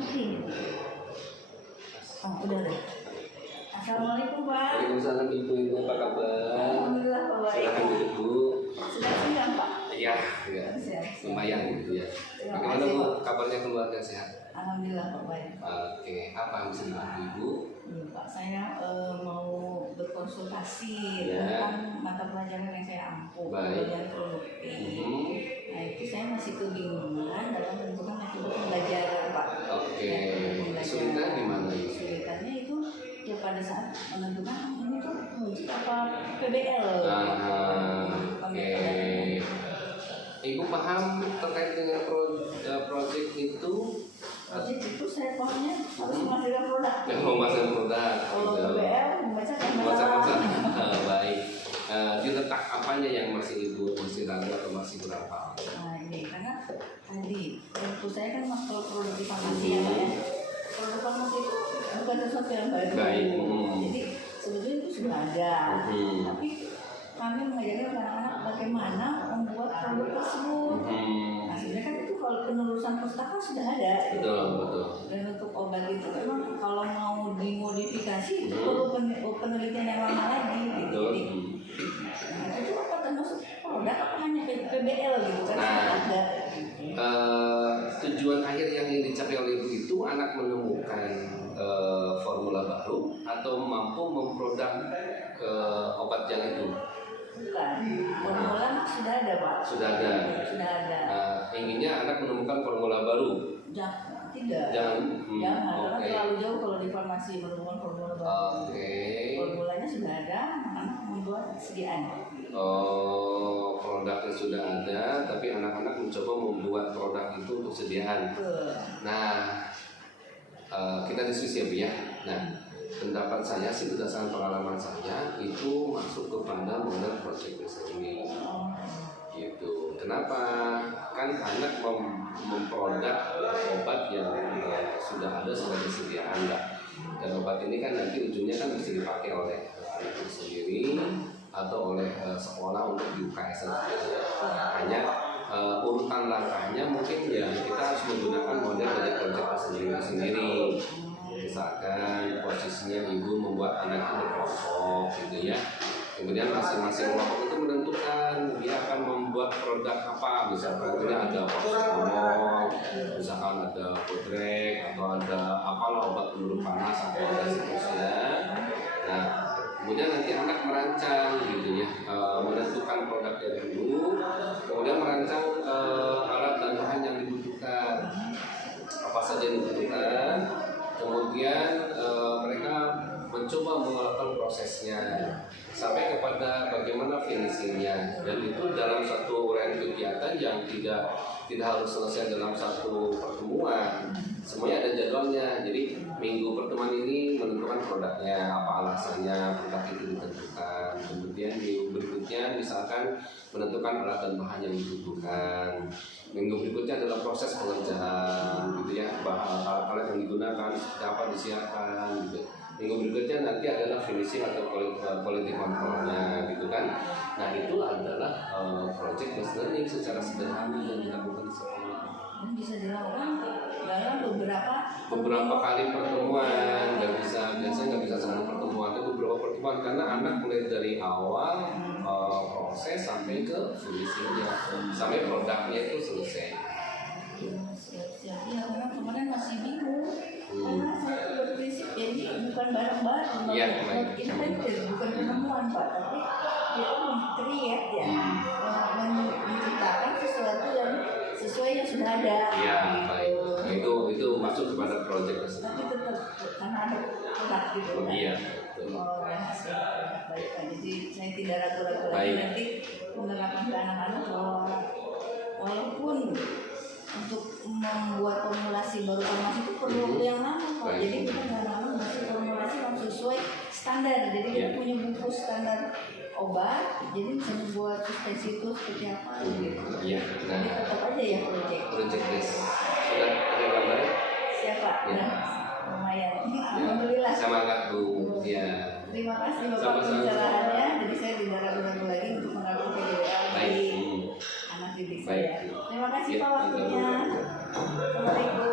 mungkin. Oh, udah. Assalamualaikum Pak. Waalaikumsalam Ibu, apa kabar? Alhamdulillah Pak. Silakan duduk Bu. Sudah siang Pak? Iya, ya. Lumayan gitu ya. Bagaimana Bu, kabarnya keluarga sehat? Alhamdulillah Pak baik. Oke, apa yang bisa dibantu Ibu? Ya, Pak, saya mau berkonsultasi Ya. tentang mata pelajaran yang saya ampuh, Baik. pelajaran produktif. Nah itu saya masih kebingungan dalam menentukan metode pembelajaran Pak. Oke, Metode kesulitan di mana Ibu? Kesulitannya itu ya pada saat menentukan ini tuh wajib apa PBL. Oke. Ibu paham terkait dengan project itu? Project itu saya pahamnya harus menghasilkan produk. Memasak produk. Kalau PBL membacakan Memasak. Baik. Diletak apanya yang masih Ibu masih ragu atau masih berapa? Nah ini karena tadi waktu saya kan kalau produk di farmasi ya Pak ya. Produk farmasi itu bukan sesuatu yang baru. Baik. Jadi sebetulnya itu sudah ada. Tapi kami mengajarkan anak-anak bagaimana membuat produk tersebut. Nah sebenarnya kan itu kalau penelusuran pustaka sudah ada. Betul, betul. Dan untuk obat itu memang kalau mau dimodifikasi itu perlu penelitian yang lama lagi. Gitu. Jadi, nah, itu apa termasuk produk apa hanya PBL gitu kan? Ada. Tujuan akhir yang ingin dicapai oleh Ibu itu anak menemukan formula baru atau mampu memproduk obat yang itu. Bukan, formula sudah ada Pak. Sudah ada. Sudah ada. Inginnya anak menemukan formula baru. Tidak. Jangan. Karena terlalu jauh kalau di farmasi menemukan formula baru. Formulanya sudah ada, anak membuat sediaan. Produknya sudah ada, tapi anak-anak mencoba membuat produk itu untuk sediaan. Nah, kita diskusi ya Bu ya. Nah, pendapat saya sih berdasarkan pengalaman saya itu masuk kepada model project based learning. Gitu. Kenapa? Kan anak memproduk obat yang sudah ada sebagai sediaan dan obat ini kan nanti ujungnya kan bisa dipakai oleh anak itu sendiri atau oleh sekolah untuk di UKS saja. Hanya urutan langkahnya mungkin ya kita harus menggunakan model dari project based learning sendiri. Misalkan posisinya ibu membuat anak itu berkelompok gitu ya. Kemudian masing-masing kelompok itu menentukan dia akan membuat produk apa. Misalkan ini ada paracetamol, misalkan ada podrek atau ada apalah obat penurun panas atau ada seterusnya. Nah, kemudian nanti anak merancang gitu ya, menentukan produknya dulu, kemudian merancang alat dan bahan yang dibutuhkan, apa saja yang dibutuhkan. Kemudian mereka mencoba melakukan prosesnya sampai kepada bagaimana finishingnya, dan itu dalam satu uraian kegiatan yang tidak harus selesai dalam satu pertemuan. Semuanya ada jadwalnya. Jadi minggu pertemuan ini menentukan produknya, apa alasannya produk itu ditentukan. Kemudian minggu berikutnya misalkan menentukan alat dan bahan yang dibutuhkan. Minggu berikutnya adalah proses pengerjaan gitu ya, bahan alat-alat yang digunakan seperti apa disiapkan gitu. Minggu berikutnya nanti adalah finishing atau quality controlnya gitu kan. Nah itu adalah project based learning secara sederhana yang dilakukan di sekolah. Bisa dilakukan dalam beberapa kali pertemuan, biasanya nggak bisa satu pertemuan, itu beberapa pertemuan karena anak mulai dari awal proses sampai ke finishingnya, sampai produknya itu selesai. Ya karena kemarin masih bingung. Karena saya berprinsip ini bukan barang-barang, ini kan bukan penemuan Pak, tapi kita meng-create ya, menciptakan sesuatu yang sesuai yang sudah ada. Iya, baik. Itu masuk kepada project tersebut. Tapi tetap karena ada produk gitu kan. Iya. Dan hasil baik Pak. Jadi saya tidak ragu-ragu lagi nanti menerapkan ke anak-anak bahwa walaupun untuk membuat formulasi baru farmasi itu perlu waktu yang lama Pak. Jadi kita kadang-kadang masih formulasi yang sesuai standar. Jadi kita punya buku standar obat, jadi bisa membuat suspensi itu seperti apa gitu. Iya. Jadi tetap aja ya project base. Sudah ada gambarnya? Siapa? Ya. Lumayan. Alhamdulillah. Semangat Bu. Ya. Terima kasih Bapak pencerahannya. Jadi saya tidak ragu-ragu lagi untuk menerapkan PDWA di anak didik saya. Terima kasih Pak waktunya. Assalamualaikum.